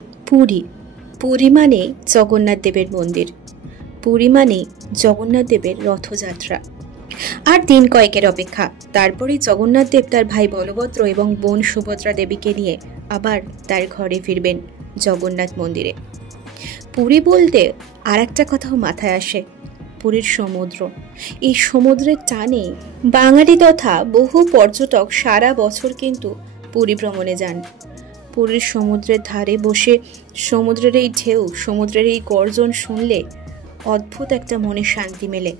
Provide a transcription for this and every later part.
পুরী পুরী মানে জগন্নাথ দেবের মন্দির, পুরী মানে জগন্নাথ দেবের রথযাত্রা। আর দিন কয়েকের অপেক্ষা, তারপরেই জগন্নাথ দেব তার ভাই বলভদ্র এবং বোন সুভদ্রা দেবীকে নিয়ে আবার তার ঘরে ফিরবেন জগন্নাথ মন্দিরে। পুরী বলতে আর একটা কথাও মাথায় আসে, পুরীর সমুদ্র। এই সমুদ্রের টানে বাঙালি তথা বহু পর্যটক সারা বছর কিন্তু পুরী ভ্রমণে যান। পুরীর সমুদ্রের ধারে বসে সমুদ্রের এই ঢেউ, সমুদ্রের এই গর্জন শুনলে অদ্ভুত একটা মনে শান্তি মেলে।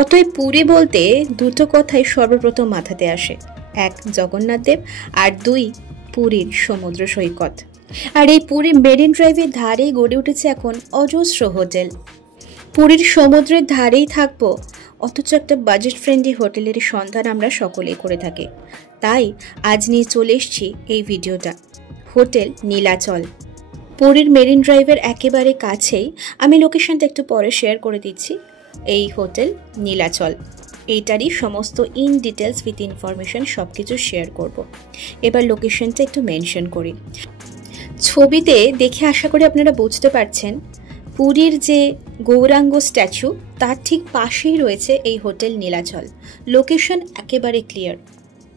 অতএব পুরী বলতে দুটো কথাই সর্বপ্রথম মাথাতে আসে, এক জগন্নাথ দেব, আর দুই পুরীর সমুদ্র সৈকত। আর এই পুরী মেরিন ড্রাইভের ধারেই গড়ে উঠেছে এখন অজস্র হোটেল। পুরীর সমুদ্রের ধারেই থাকবো, অথচ একটা বাজেট ফ্রেন্ডলি হোটেলের সন্ধান আমরা সকলেই করে থাকি। তাই আজ নিয়ে চলে এসছি এই ভিডিওটা, হোটেল নীলাচল। পুরীর মেরিন ড্রাইভের একেবারে কাছেই, আমি লোকেশনটা একটু পরে শেয়ার করে দিচ্ছি। এই হোটেল নীলাচল, এইটারই সমস্ত ইন ডিটেলস উইথ ইনফরমেশন সব কিছু শেয়ার করব। এবার লোকেশনটা একটু মেনশন করি। ছবিতে দেখে আশা করি আপনারা বুঝতে পারছেন, পুরীর যে গৌরাঙ্গ স্ট্যাচু তার ঠিক পাশেই রয়েছে এই হোটেল নীলাচল। লোকেশন একেবারে ক্লিয়ার,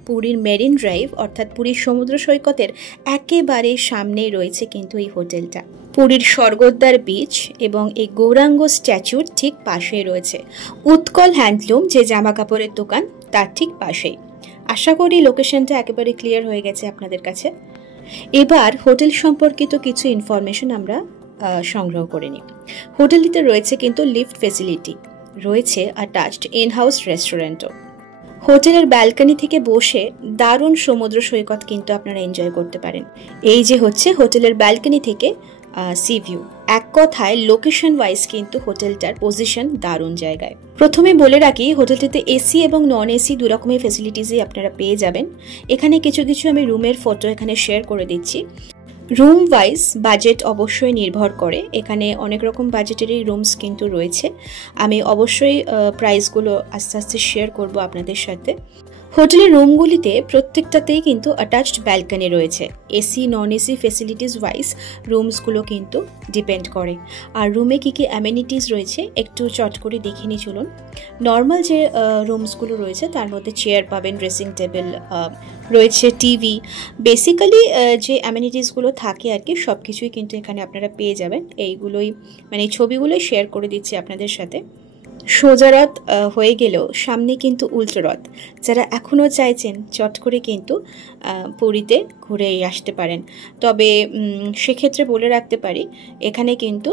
পুরীর মেরিন ড্রাইভ অর্থাৎ পুরীর সমুদ্র সৈকতের একেবারে সামনেই রয়েছে কিন্তু এই হোটেলটা। পুরীর স্বর্গদ্বার বিচ এবং এই গৌরাঙ্গ স্ট্যাচুর ঠিক পাশেই রয়েছে উৎকল হ্যান্ডলুম, যে জামা কাপড়ের দোকান, তার ঠিক পাশেই। আশা করি লোকেশনটা একেবারে ক্লিয়ার হয়ে গেছে আপনাদের কাছে। এবার হোটেল সম্পর্কিত কিছু ইনফরমেশন আমরা সংগ্রহ করে নিই। হোটেলটিতে রয়েছে কিন্তু লিফট ফেসিলিটি, রয়েছে অ্যাটাচড ইন হাউস রেস্টুরেন্টও। হোটেলের ব্যালকনি থেকে বসে দারুণ সমুদ্র সৈকত কিন্তু আপনারা এনজয় করতে পারেন। এই যে হচ্ছে হোটেলের ব্যালকনি থেকে সি ভিউ। এক কথায় লোকেশন ওয়াইজ কিন্তু হোটেলটার পজিশন দারুণ জায়গায়। প্রথমে বলে রাখি, হোটেলটিতে এসি এবং নন এসি দু রকমের ফেসিলিটিসই আপনারা পেয়ে যাবেন। এখানে কিছু কিছু আমি রুমের ফটো এখানে শেয়ার করে দিচ্ছি। রুম ওয়াইজ বাজেট অবশ্যই নির্ভর করে, এখানে অনেক রকম বাজেটেরই রুমস কিন্তু রয়েছে। আমি অবশ্যই প্রাইসগুলো আস্তে আস্তে শেয়ার করব আপনাদের সাথে। হোটেলের রুমগুলিতে প্রত্যেকটাতেই কিন্তু অ্যাটাচড ব্যালকনি রয়েছে। AC non AC facilities wise রুমসগুলো কিন্তু ডিপেন্ড করে। আর রুমে কী কী অ্যামেনিটিস রয়েছে একটু চট করে দেখে নিই চলুন। নর্মাল যে রুমসগুলো রয়েছে তার মধ্যে চেয়ার পাবেন, ড্রেসিং টেবিল রয়েছে, টিভি, বেসিক্যালি যে অ্যামেনিটিসগুলো থাকে আর কি সব কিছুই কিন্তু এখানে আপনারা পেয়ে যাবেন। এইগুলোই মানে ছবিগুলোই শেয়ার করে দিচ্ছি আপনাদের সাথে। সোজা রথ হয়ে গেলেও সামনে কিন্তু উল্টো রথ, যারা এখনও চাইছেন চট করে কিন্তু পুরীতে ঘুরে আসতে পারেন। তবে সেক্ষেত্রে বলে রাখতে পারি, এখানে কিন্তু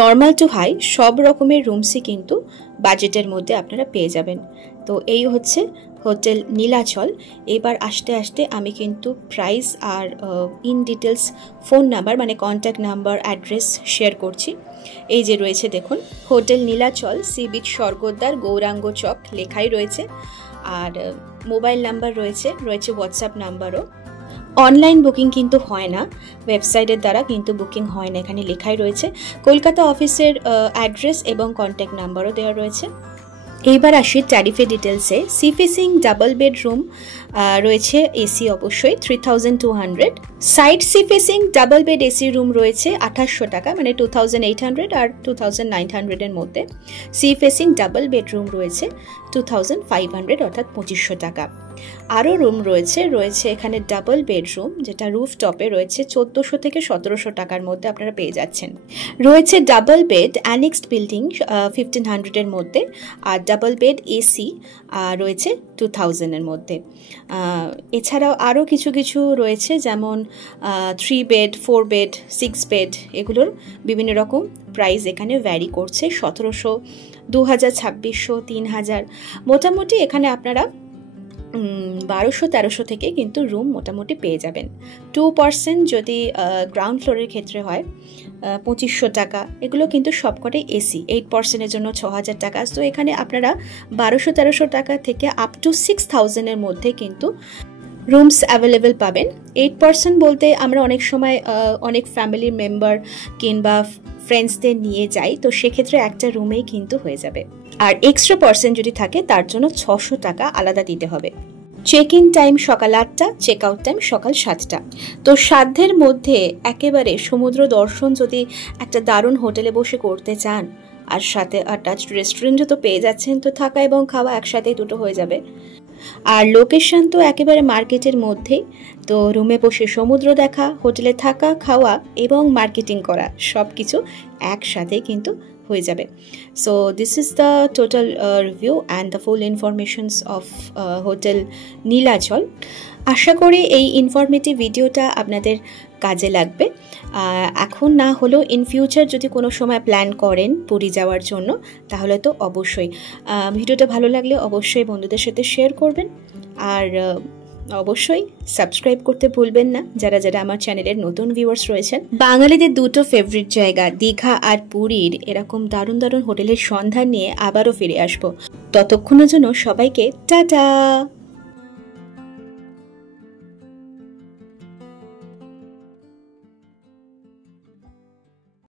নর্মাল টু হাই সব রকমের রুমসই কিন্তু বাজেটের মধ্যে আপনারা পেয়ে যাবেন। তো এই হচ্ছে হোটেল নীলাচল। এবার আস্তে আস্তে আমি কিন্তু প্রাইস আর ইন ডিটেলস ফোন নাম্বার মানে কন্ট্যাক্ট নাম্বার, অ্যাড্রেস শেয়ার করছি। এই যে রয়েছে দেখুন, hotel Nilachal, sea beach, Swargadwar, Gouranga Chak লেখাই রয়েছে। আর মোবাইল নাম্বার রয়েছে হোয়াটসঅ্যাপ নাম্বারও। অনলাইন বুকিং কিন্তু হয় না, ওয়েবসাইটের দ্বারা কিন্তু বুকিং হয় না, এখানে লেখাই রয়েছে। কলকাতা অফিসের অ্যাড্রেস এবং কন্ট্যাক্ট নাম্বারও দেওয়া রয়েছে। এইবার আসি ট্যারিফের ডিটেলসে। সি ফেসিং ডাবল বেডরুম রয়েছে এসি অবশ্যই 3200। Side sea facing double bed AC room রয়েছে 2800 টাকা, মানে 2800 আর 2900 মধ্যে। সি ফেসিং ডাবল বেডরুম রয়েছে 2500 অর্থাৎ 2500 টাকা। আরও রুম রয়েছে এখানে ডাবল বেডরুম, যেটা রুফ টপে রয়েছে 1400 থেকে 1700 টাকার মধ্যে আপনারা পেয়ে যাচ্ছেন। রয়েছে ডাবল বেড অ্যানেক্সড বিল্ডিং 1500 মধ্যে, আর ডাবল বেড এসি রয়েছে 2000 মধ্যে। এছাড়াও আরও কিছু কিছু রয়েছে, যেমন 3 বেড, 4 বেড, 6 বেড, এগুলোর বিভিন্ন রকম প্রাইস এখানে ভ্যারি করছে। 1700, 2000, 2600, 3000, মোটামুটি এখানে আপনারা 1200-1300 থেকে কিন্তু রুম মোটামুটি পেয়ে যাবেন। 2% যদি গ্রাউন্ড ফ্লোরের ক্ষেত্রে হয় 2500 টাকা, এগুলো কিন্তু সবকটাই এসি। 8%-এর জন্য 6000 টাকা। তো এখানে আপনারা 1200-1300 টাকা থেকে আপ টু 6000-এর মধ্যে কিন্তু রুমস অ্যাভেলেবেল পাবেন। 8% বলতে আমরা অনেক সময় অনেক ফ্যামিলি মেম্বার কিংবা ফ্রেন্ডসদের নিয়ে যাই, তো সেক্ষেত্রে একটা রুমেই কিন্তু হয়ে যাবে। আর এক্সট্রা পার্সেন্ট যদি থাকে তার জন্য 600 টাকা আলাদা দিতে হবে। চেক ইন টাইম সকাল 8টা, চেক আউট টাইম সকাল 7টা। তো সাধ্যের মধ্যে একেবারে সমুদ্র দর্শন যদি একটা দারুণ হোটেলে বসে করতে চান, আর সাথে অ্যাটাচড রেস্টুরেন্টও তো পেয়ে যাচ্ছেন, তো থাকা এবং খাওয়া একসাথেই দুটো হয়ে যাবে। আর লোকেশন তো একেবারে মার্কেটের মধ্যেই, তো রুমে বসে সমুদ্র দেখা, হোটেলে থাকা, খাওয়া এবং মার্কেটিং করা সব কিছু একসাথে কিন্তু হয়ে যাবে। So this is the total review and the full informations of hotel Nilachal. আশা করি এই ইনফরমেটিভ ভিডিওটা আপনাদের কাজে লাগবে। এখন না হলেও ইন ফিউচার যদি কোনো সময় প্ল্যান করেন পুরী যাওয়ার জন্য, তাহলে তো অবশ্যই ভিডিওটা ভালো লাগলে অবশ্যই বন্ধুদের সাথে শেয়ার করবেন, আর অবশ্যই সাবস্ক্রাইব করতে ভুলবেন না যারা যারা আমার চ্যানেলের নতুন ভিউয়ার্স রয়েছেন। বাঙালিদের দুটো ফেভারিট জায়গা দীঘা আর পুরীর এরকম দারুণ দারুণ হোটেলের সন্ধান নিয়ে আবারও ফিরে আসবো। ততক্ষণের জন্য সবাইকে টাটা।